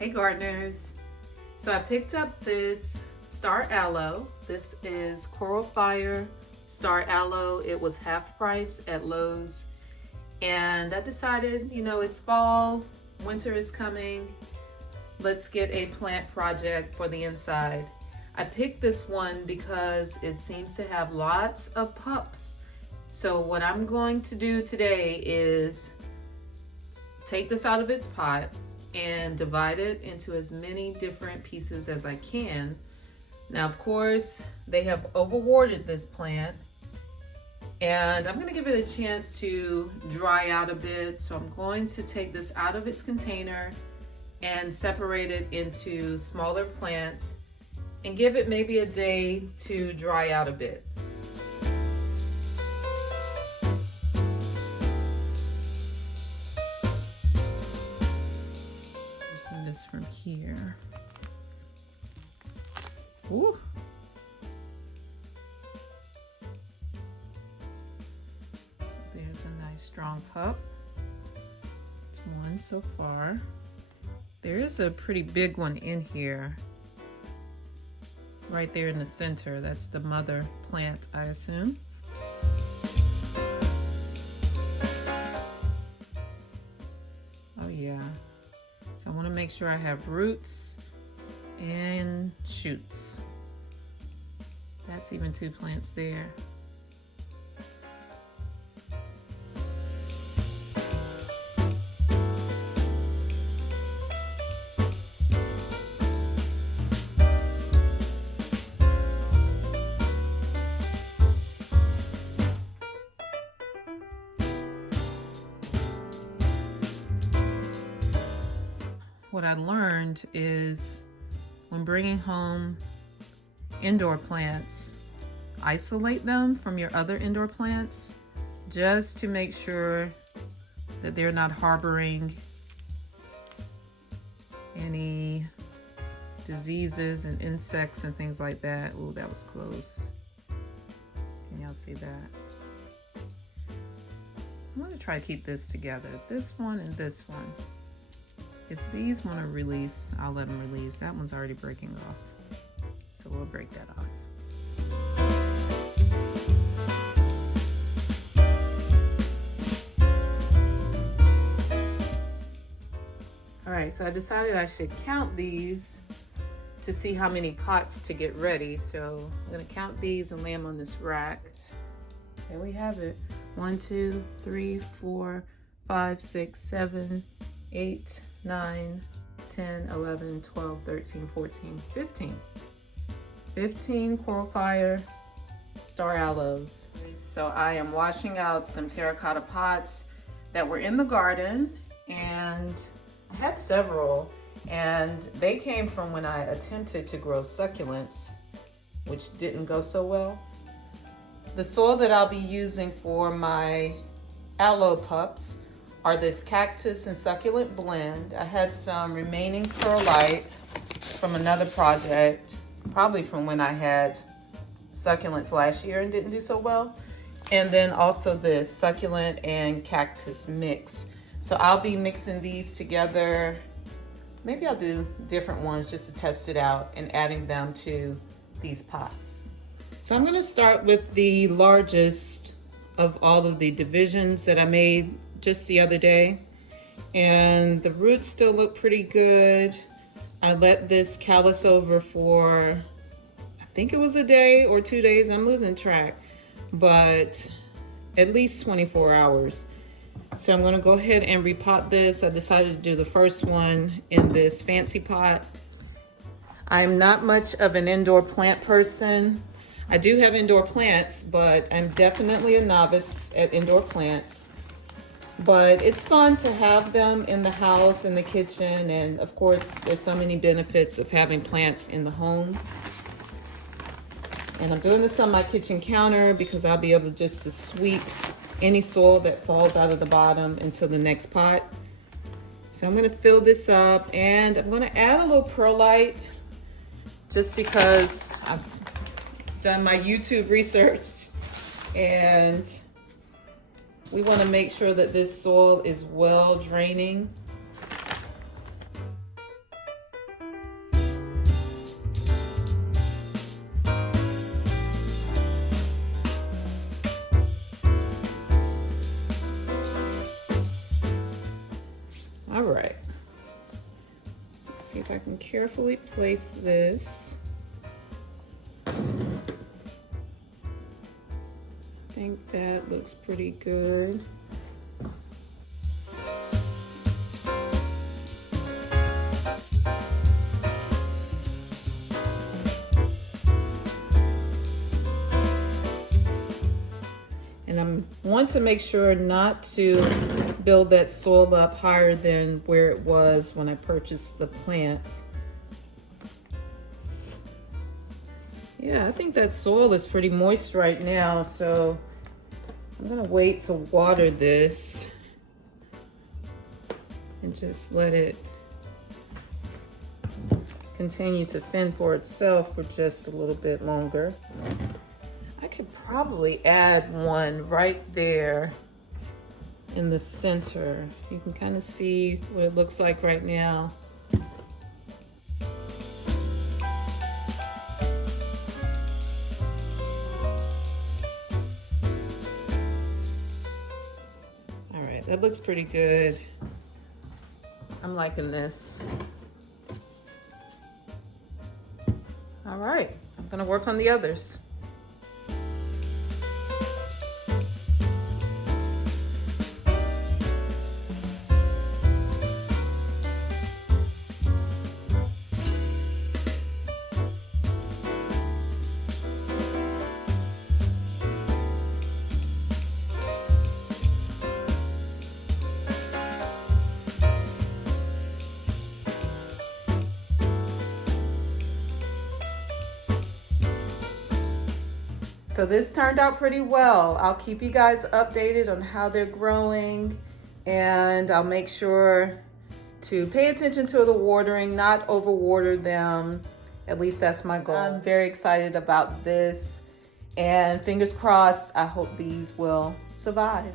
Hey gardeners. So I picked up this star aloe. This is Coral Fire star aloe. It was half price at Lowe's. And I decided, it's fall, winter is coming. Let's get a plant project for the inside. I picked this one because it seems to have lots of pups. So what I'm going to do today is take this out of its pot and divide it into as many different pieces as I can. Now, of course, they have overwatered this plant, and I'm gonna give it a chance to dry out a bit. So I'm going to take this out of its container and separate it into smaller plants and give it maybe a day to dry out a bit. This from here. Ooh. So there's a nice strong pup. It's one so far. There is a pretty big one in here. Right there in the center. That's the mother plant, I assume. Oh yeah. So I want to make sure I have roots and shoots. That's even two plants there. What I learned is when bringing home indoor plants, isolate them from your other indoor plants just to make sure that they're not harboring any diseases and insects and things like that. Oh, that was close. Can y'all see that? I'm gonna try to keep this together. This one and this one. If these want to release, I'll let them release. That one's already breaking off. So we'll break that off. All right, so I decided I should count these to see how many pots to get ready. So I'm gonna count these and lay them on this rack. There we have it. 1, 2, 3, 4, 5, 6, 7, 8, 9, 10, 11, 12, 13, 14, 15. 15 Coral Fire star aloes. So I am washing out some terracotta pots that were in the garden, and I had several, and they came from when I attempted to grow succulents, which didn't go so well. The soil that I'll be using for my aloe pups are this cactus and succulent blend. I had some remaining perlite from another project, probably from when I had succulents last year and didn't do so well. And then also this succulent and cactus mix. So I'll be mixing these together. Maybe I'll do different ones just to test it out and adding them to these pots. So I'm gonna start with the largest of all of the divisions that I made just the other day, and the roots still look pretty good. I let this callus over for, I think it was a day or 2 days, I'm losing track, but at least 24 hours. So I'm gonna go ahead and repot this. I decided to do the first one in this fancy pot. I'm not much of an indoor plant person. I do have indoor plants, but I'm definitely a novice at indoor plants. But it's fun to have them in the house, in the kitchen, and of course, there's so many benefits of having plants in the home. And I'm doing this on my kitchen counter because I'll be able just to sweep any soil that falls out of the bottom into the next pot. So I'm gonna fill this up, and I'm gonna add a little perlite just because I've done my YouTube research, and we want to make sure that this soil is well draining. if I can carefully place this. I think that looks pretty good. And I want to make sure not to build that soil up higher than where it was when I purchased the plant. Yeah, I think that soil is pretty moist right now, so I'm gonna wait to water this and just let it continue to fend for itself for just a little bit longer. I could probably add one right there in the center. You can kind of see what it looks like right now. All right, that looks pretty good. I'm liking this. All right, I'm gonna work on the others. So this turned out pretty well. I'll keep you guys updated on how they're growing, and I'll make sure to pay attention to the watering, not overwater them. At least that's my goal. I'm very excited about this, and fingers crossed, I hope these will survive.